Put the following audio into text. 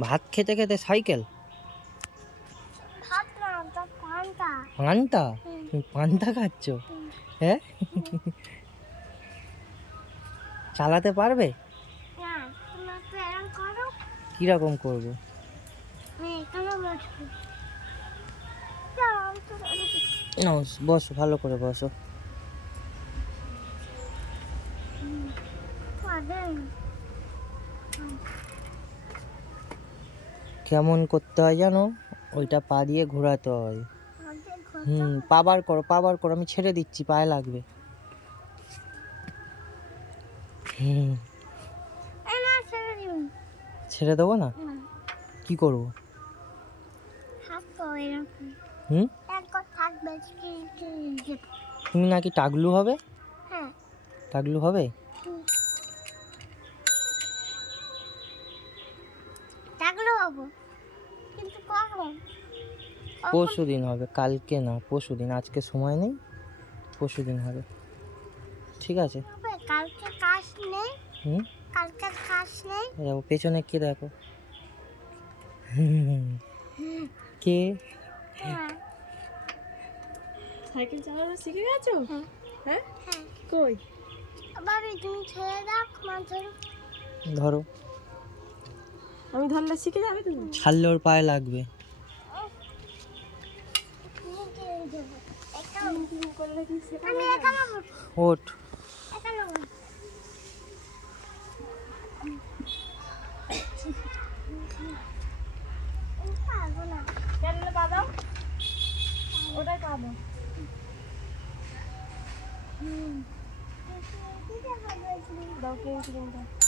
ভাত খেতে খেতে সাইকেল? পান্তা। পান্তা? তুমি পান্তা খাচ্ছ? হ্যাঁ? চালাতে পারবে? কীরকম করব। না বসো ভালো করে বসো পারবে না। কেমন করতে হয় জানো? ওইটা পা দিয়ে ঘোরাতে হয়। হুম পাবার করো পাবার করো আমি ছেড়ে দিচ্ছি পায়ে লাগবে। হুম। ছেড়ে দেবো না? কি করব? হুম? তুমি নাকি টাগলু হবে? হ্যাঁ। টাগলু হবে? থাকলে হব। কিন্তু কখন? পরশু দিন হবে কালকে না পরশু দিন আজকে সময় নেই পরশু দিন হবে। ঠিক আছে। হবে? কালকে কাজ নেই? হুম? কালকে কাজ নেই? দেখো পেছনে কে দেখো? কে? হ্যাঁ। সাইকেল চালানো শিখে গেছো? হ্যাঁ। হ্যাঁ? হ্যাঁ। কই? বাবি তুমি ছেড়ে দাও মাঝে ধরো। আমি ধরলে শিখে যাবে তুমি ছাড়লে ওর পায়ে লাগবে। ওঠ। কেন ওটাই পাবো হুম। দাও কে দাও।